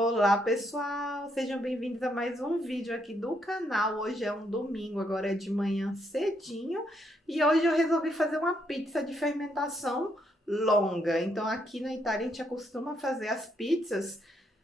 Olá pessoal, sejam bem-vindos a mais um vídeo aqui do canal. Hoje é um domingo, agora é de manhã cedinho e hoje eu resolvi fazer uma pizza de fermentação longa. Então aqui na Itália a gente acostuma fazer as pizzas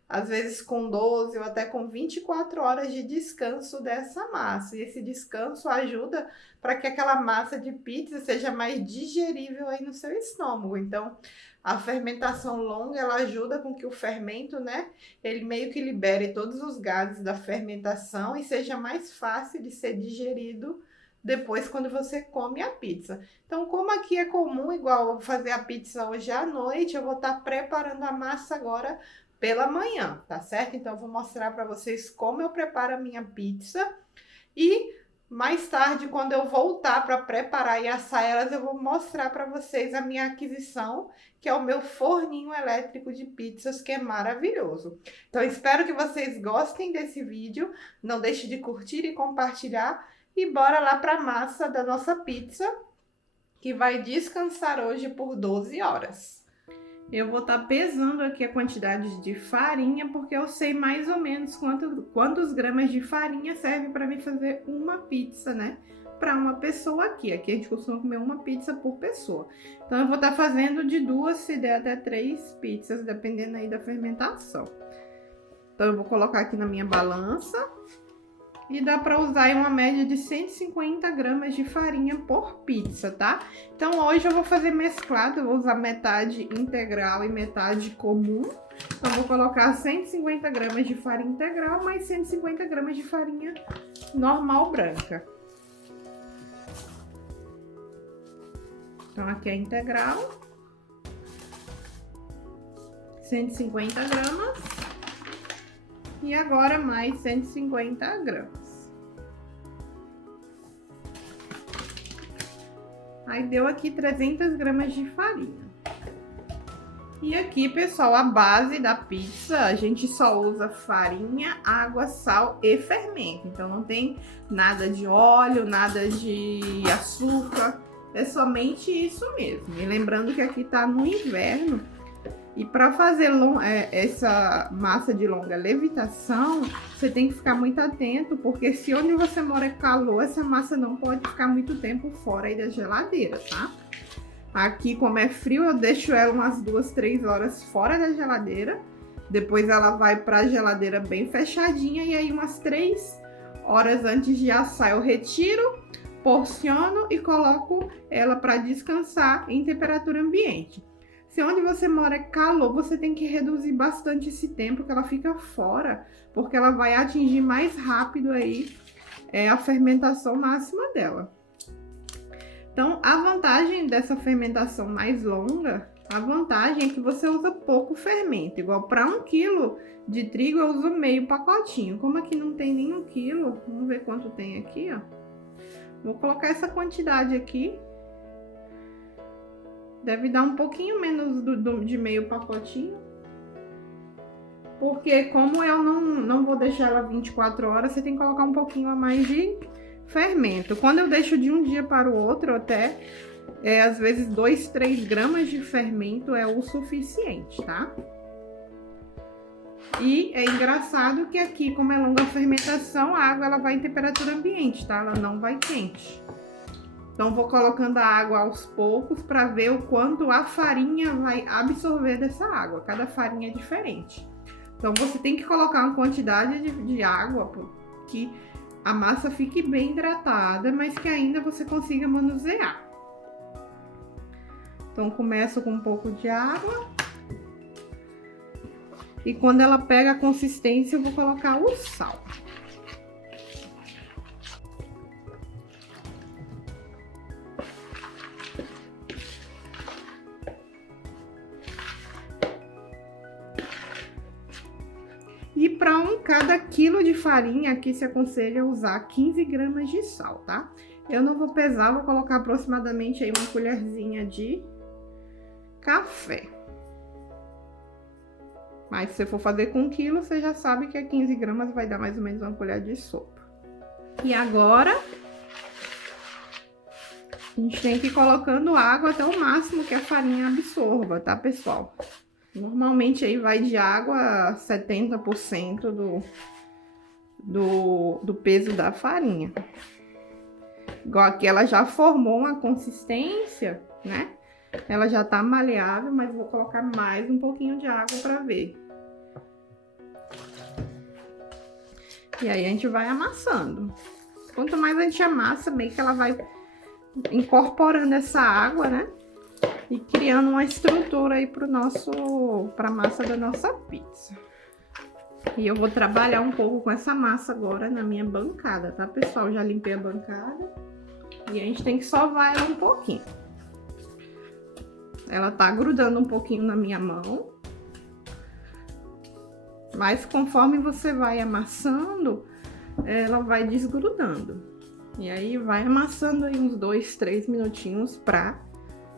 às vezes com 12 ou até com 24 horas de descanso dessa massa. E esse descanso ajuda para que aquela massa de pizza seja mais digerível aí no seu estômago. Então, a fermentação longa, ela ajuda com que o fermento, né, ele meio que libere todos os gases da fermentação e seja mais fácil de ser digerido depois quando você come a pizza. Então, como aqui é comum, igual eu vou fazer a pizza hoje à noite, eu vou estar preparando a massa agora pela manhã, tá certo? Então eu vou mostrar para vocês como eu preparo a minha pizza e mais tarde, quando eu voltar para preparar e assar elas, eu vou mostrar para vocês a minha aquisição, que é o meu forninho elétrico de pizzas, que é maravilhoso. Então espero que vocês gostem desse vídeo, não deixe de curtir e compartilhar e bora lá para a massa da nossa pizza, que vai descansar hoje por 12 horas. Eu vou estar pesando aqui a quantidade de farinha, porque eu sei mais ou menos quantos gramas de farinha serve para mim fazer uma pizza, né? Para uma pessoa aqui. Aqui a gente costuma comer uma pizza por pessoa. Então eu vou estar fazendo de 2, se der até 3 pizzas, dependendo aí da fermentação. Então eu vou colocar aqui na minha balança. E dá para usar aí uma média de 150 gramas de farinha por pizza, tá? Então hoje eu vou fazer mesclado, eu vou usar metade integral e metade comum. Então vou colocar 150 gramas de farinha integral mais 150 gramas de farinha normal branca. Então aqui é integral. 150 gramas. E agora mais 150 gramas. Aí deu aqui 300 gramas de farinha. E aqui, pessoal, a base da pizza, a gente só usa farinha, água, sal e fermento. Então não tem nada de óleo, nada de açúcar. É somente isso mesmo. E lembrando que aqui tá no inverno. E para fazer essa massa de longa levitação, você tem que ficar muito atento, porque se onde você mora é calor, essa massa não pode ficar muito tempo fora aí da geladeira, tá? Aqui, como é frio, eu deixo ela umas 2, 3 horas fora da geladeira. Depois ela vai para a geladeira bem fechadinha e aí umas 3 horas antes de assar eu retiro, porciono e coloco ela para descansar em temperatura ambiente. Se onde você mora é calor, você tem que reduzir bastante esse tempo que ela fica fora, porque ela vai atingir mais rápido aí a fermentação máxima dela. Então, a vantagem dessa fermentação mais longa, a vantagem é que você usa pouco fermento. Igual para 1 quilo de trigo eu uso meio pacotinho. Como aqui não tem nem 1 quilo, vamos ver quanto tem aqui, ó. Vou colocar essa quantidade aqui. Deve dar um pouquinho menos de meio pacotinho. Porque como eu não vou deixar ela 24 horas, você tem que colocar um pouquinho a mais de fermento. Quando eu deixo de um dia para o outro, até às vezes 2, 3 gramas de fermento é o suficiente, tá? E é engraçado que aqui, como é longa fermentação, a água ela vai em temperatura ambiente, tá? Ela não vai quente. Então, vou colocando a água aos poucos para ver o quanto a farinha vai absorver dessa água. Cada farinha é diferente. Então, você tem que colocar uma quantidade de água que a massa fique bem hidratada, mas que ainda você consiga manusear. Então, começo com um pouco de água. E quando ela pega a consistência, eu vou colocar o sal. E para cada quilo de farinha, aqui se aconselha usar 15 gramas de sal, tá? Eu não vou pesar, vou colocar aproximadamente aí uma colherzinha de café. Mas se você for fazer com 1 quilo, você já sabe que 15 gramas vai dar mais ou menos uma colher de sopa. E agora, a gente tem que ir colocando água até o máximo que a farinha absorva, tá, pessoal? Normalmente aí vai de água 70% do peso da farinha. Igual aqui ela já formou uma consistência, né? Ela já tá maleável, mas vou colocar mais um pouquinho de água pra ver. E aí a gente vai amassando. Quanto mais a gente amassa, meio que ela vai incorporando essa água, né? E criando uma estrutura aí pra massa da nossa pizza. E eu vou trabalhar um pouco com essa massa agora na minha bancada, tá, pessoal? Já limpei a bancada. E a gente tem que sovar ela um pouquinho. Ela tá grudando um pouquinho na minha mão. Mas conforme você vai amassando, ela vai desgrudando. E aí vai amassando aí uns 2, 3 minutinhos pra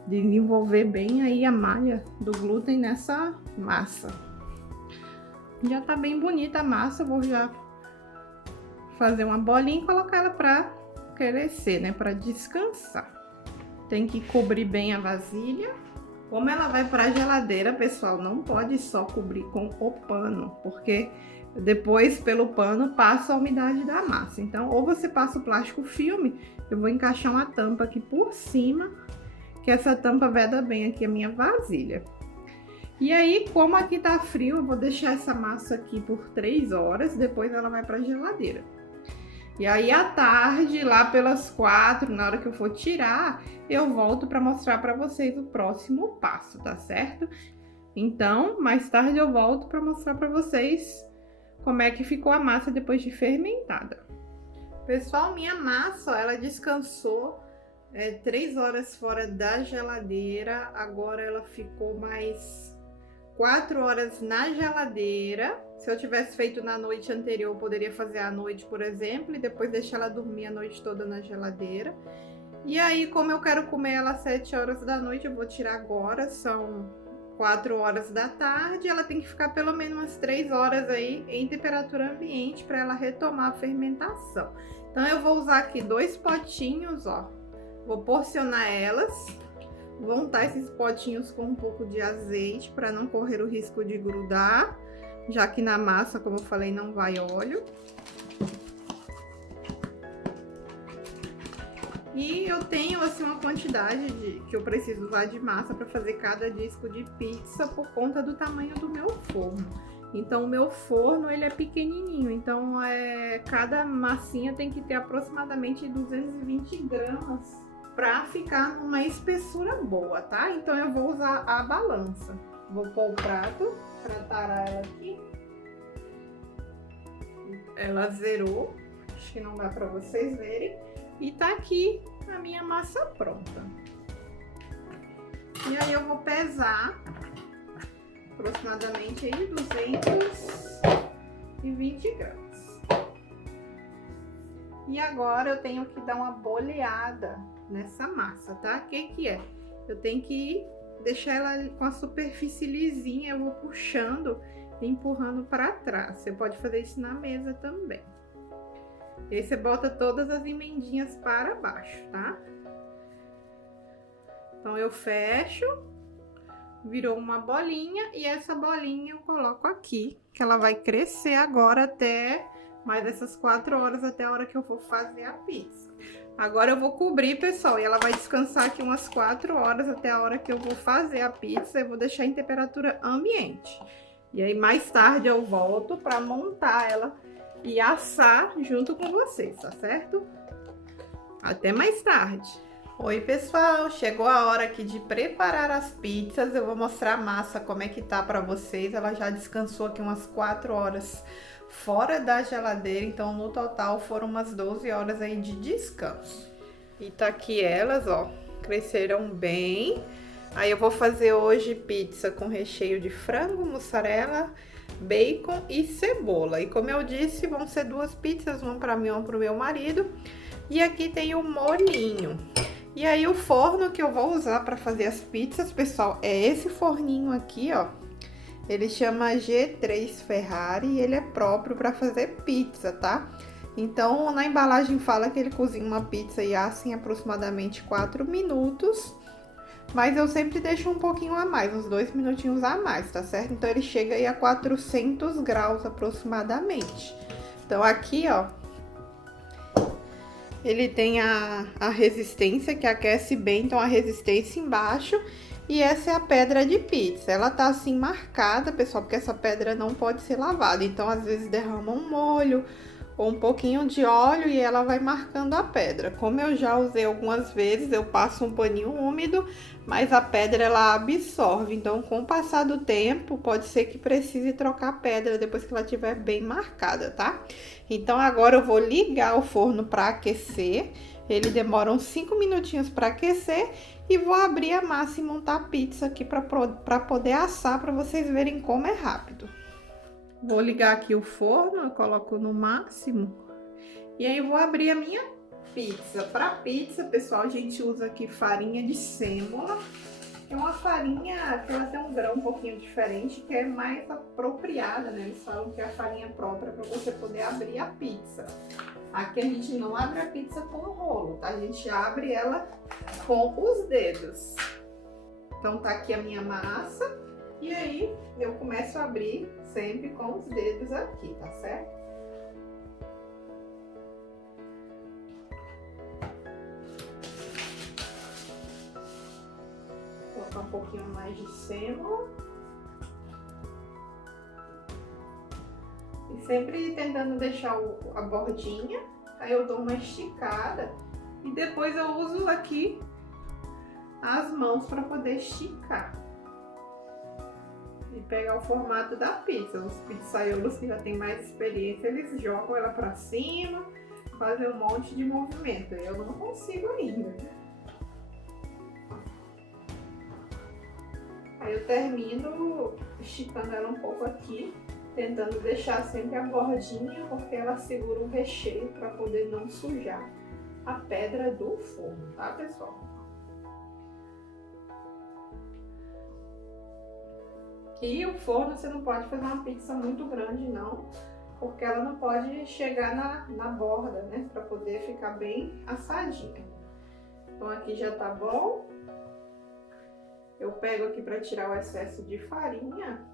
desenvolver bem aí a malha do glúten nessa massa. Já tá bem bonita a massa, eu vou já fazer uma bolinha e colocar ela pra crescer, né? Pra descansar. Tem que cobrir bem a vasilha. Como ela vai pra geladeira, pessoal, não pode só cobrir com o pano, porque depois pelo pano passa a umidade da massa. Então, ou você passa o plástico filme, eu vou encaixar uma tampa aqui por cima, que essa tampa veda bem aqui a minha vasilha. E aí, como aqui tá frio, eu vou deixar essa massa aqui por 3 horas, depois ela vai pra geladeira. E aí, à tarde, lá pelas 4, na hora que eu for tirar, eu volto para mostrar para vocês o próximo passo, tá certo? Então, mais tarde eu volto para mostrar para vocês como é que ficou a massa depois de fermentada. Pessoal, minha massa, ó, ela descansou 3 horas fora da geladeira, agora ela ficou mais 4 horas na geladeira. Se eu tivesse feito na noite anterior, eu poderia fazer à noite, por exemplo, e depois deixar ela dormir a noite toda na geladeira. E aí, como eu quero comer ela às 7 horas da noite, eu vou tirar agora, são 4 horas da tarde. Ela tem que ficar pelo menos umas 3 horas aí em temperatura ambiente para ela retomar a fermentação. Então, eu vou usar aqui 2 potinhos, ó. Vou porcionar elas. Vou untar esses potinhos com um pouco de azeite para não correr o risco de grudar, já que na massa, como eu falei, não vai óleo. E eu tenho assim uma quantidade que eu preciso usar de massa para fazer cada disco de pizza por conta do tamanho do meu forno. Então o meu forno ele é pequenininho, então cada massinha tem que ter aproximadamente 220 gramas para ficar numa espessura boa, tá? Então eu vou usar a balança. Vou pôr o prato para tarar ela aqui. Ela zerou, acho que não dá para vocês verem. E tá aqui a minha massa pronta. E aí eu vou pesar aproximadamente aí 220 gramas. E agora eu tenho que dar uma boleada nessa massa, tá? O que é? Eu tenho que deixar ela com a superfície lisinha, eu vou puxando e empurrando para trás. Você pode fazer isso na mesa também. E aí você bota todas as emendinhas para baixo, tá? Então eu fecho, virou uma bolinha e essa bolinha eu coloco aqui, que ela vai crescer agora até mais essas 4 horas, até a hora que eu vou fazer a pizza. Agora eu vou cobrir, pessoal, e ela vai descansar aqui umas 4 horas até a hora que eu vou fazer a pizza. Eu vou deixar em temperatura ambiente. E aí mais tarde eu volto para montar ela e assar junto com vocês, tá certo? Até mais tarde. Oi, pessoal, chegou a hora aqui de preparar as pizzas. Eu vou mostrar a massa, como é que tá pra vocês. Ela já descansou aqui umas 4 horas fora da geladeira, então no total foram umas 12 horas aí de descanso. E tá aqui elas, ó, cresceram bem. Aí eu vou fazer hoje pizza com recheio de frango, mussarela, bacon e cebola. E como eu disse, vão ser 2 pizzas, uma para mim e uma para o meu marido. E aqui tem o molhinho. E aí o forno que eu vou usar para fazer as pizzas, pessoal, é esse forninho aqui, ó. Ele chama G3 Ferrari e ele é próprio para fazer pizza, tá? Então, na embalagem fala que ele cozinha uma pizza e assa em aproximadamente 4 minutos. Mas eu sempre deixo um pouquinho a mais, uns 2 minutinhos a mais, tá certo? Então ele chega aí a 400 graus aproximadamente. Então aqui, ó, ele tem a resistência que aquece bem, então a resistência embaixo. E essa é a pedra de pizza. Ela tá assim marcada, pessoal, porque essa pedra não pode ser lavada. Então às vezes derrama um molho ou um pouquinho de óleo e ela vai marcando a pedra. Como eu já usei algumas vezes, eu passo um paninho úmido, mas a pedra ela absorve. Então, com o passar do tempo, pode ser que precise trocar a pedra depois que ela estiver bem marcada, tá? Então, agora eu vou ligar o forno para aquecer. Ele demora uns 5 minutinhos para aquecer e vou abrir a massa e montar a pizza aqui para poder assar, para vocês verem como é rápido. Vou ligar aqui o forno, eu coloco no máximo e aí eu vou abrir a minha pizza. Para pizza, pessoal, a gente usa aqui farinha de sêmola. É uma farinha que ela tem um grão um pouquinho diferente, que é mais apropriada, né? Eles falam que é a farinha própria para você poder abrir a pizza. Aqui a gente não abre a pizza com o rolo, tá? A gente abre ela com os dedos. Então tá aqui a minha massa e aí eu começo a abrir sempre com os dedos aqui, tá certo? Vou colocar um pouquinho mais de sêmola. E sempre tentando deixar a bordinha, aí eu dou uma esticada e depois eu uso aqui as mãos para poder esticar. E pegar o formato da pizza. Os pizzaiolos que já têm mais experiência, eles jogam ela para cima, fazem um monte de movimento. Eu não consigo ainda. Aí eu termino esticando ela um pouco aqui, tentando deixar sempre a bordinha, porque ela segura o recheio para poder não sujar a pedra do forno, tá, pessoal? E o forno você não pode fazer uma pizza muito grande não, porque ela não pode chegar na borda, né, para poder ficar bem assadinha. Então aqui já tá bom. Eu pego aqui para tirar o excesso de farinha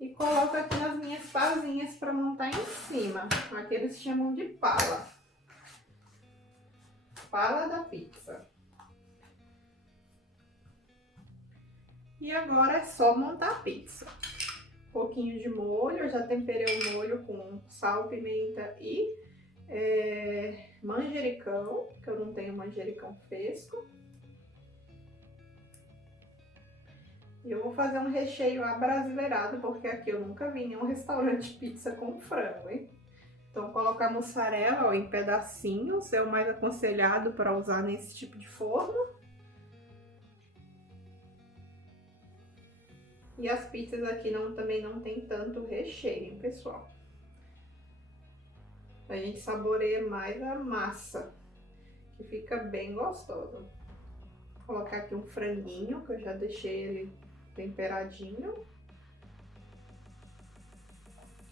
e coloco aqui nas minhas pazinhas para montar em cima. Aqui eles chamam de pala. Pala da pizza. E agora é só montar a pizza. Um pouquinho de molho, eu já temperei o molho com sal, pimenta e manjericão, que eu não tenho manjericão fresco. E eu vou fazer um recheio abrasileirado, porque aqui eu nunca vi em um restaurante pizza com frango, hein? Então, colocar mussarela, ó, em pedacinhos, é o mais aconselhado para usar nesse tipo de forno. E as pizzas aqui também não tem tanto recheio, hein, pessoal? A gente saboreia mais a massa, que fica bem gostosa. Vou colocar aqui um franguinho, que eu já deixei ele temperadinho.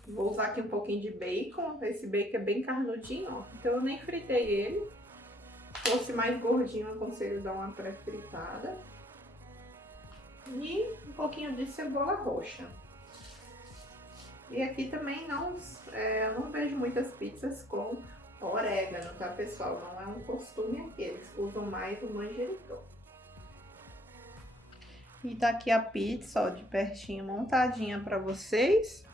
Vou usar aqui um pouquinho de bacon. Esse bacon é bem carnudinho, ó, então eu nem fritei ele. Se fosse mais gordinho, eu aconselho dar uma pré-fritada. E um pouquinho de cebola roxa. E aqui também eu não vejo muitas pizzas com orégano, tá, pessoal? Não é um costume aqui, eles usam mais o manjericão. E tá aqui a pizza, ó, de pertinho montadinha pra vocês.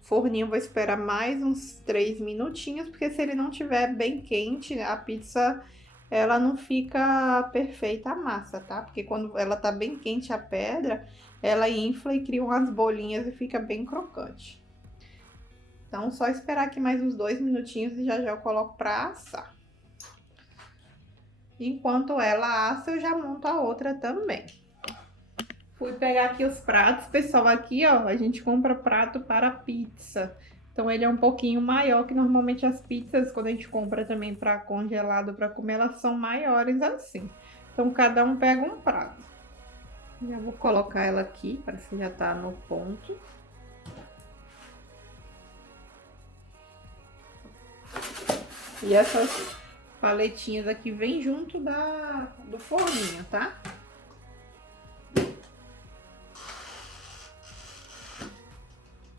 Forninho, vou esperar mais uns 3 minutinhos, porque se ele não tiver bem quente, a pizza ela não fica perfeita a massa, tá? Porque quando ela tá bem quente a pedra, ela infla e cria umas bolinhas e fica bem crocante. Então, só esperar aqui mais uns 2 minutinhos e já eu coloco pra assar. Enquanto ela assa, eu já monto a outra também. Fui pegar aqui os pratos, pessoal, aqui, ó, a gente compra prato para pizza. Então, ele é um pouquinho maior, que normalmente as pizzas, quando a gente compra também para congelado, para comer, elas são maiores assim. Então, cada um pega um prato. Já vou colocar ela aqui, parece que já tá no ponto. E essas paletinhas aqui vem junto do forninho, tá?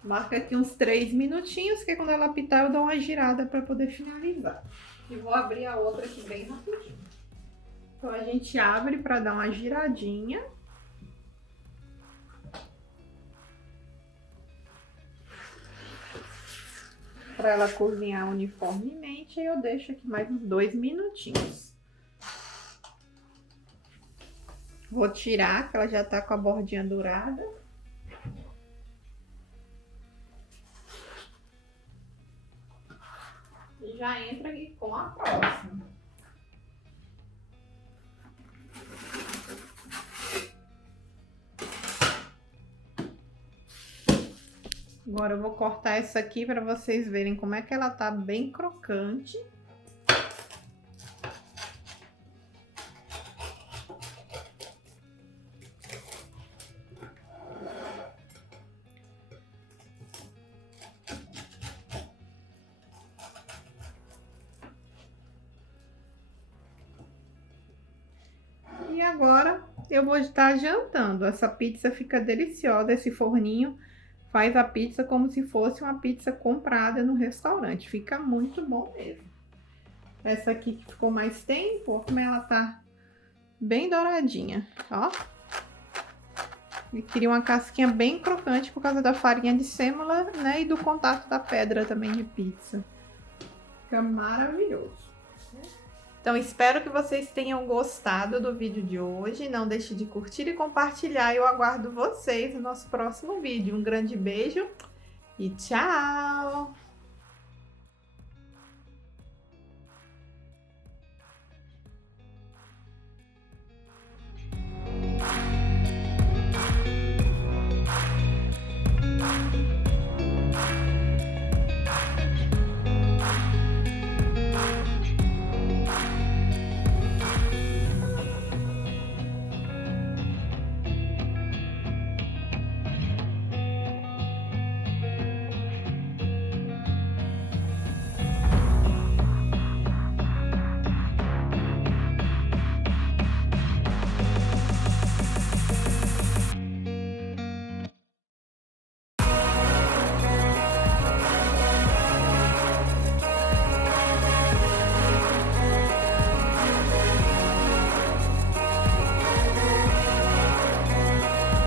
Marca aqui uns 3 minutinhos, que quando ela apitar eu dou uma girada para poder finalizar. E vou abrir a outra aqui bem rapidinho. Então a gente abre para dar uma giradinha. Para ela cozinhar uniformemente, eu deixo aqui mais uns 2 minutinhos. Vou tirar, que ela já tá com a bordinha dourada. E já entra aqui com a próxima. Agora eu vou cortar essa aqui para vocês verem como é que ela tá bem crocante. E agora eu vou estar jantando. Essa pizza fica deliciosa, esse forninho faz a pizza como se fosse uma pizza comprada no restaurante. Fica muito bom mesmo. Essa aqui que ficou mais tempo, como ela tá bem douradinha, ó. E queria uma casquinha bem crocante por causa da farinha de sêmola, né? E do contato da pedra também de pizza. Fica maravilhoso. Então, espero que vocês tenham gostado do vídeo de hoje. Não deixe de curtir e compartilhar. Eu aguardo vocês no nosso próximo vídeo. Um grande beijo e tchau!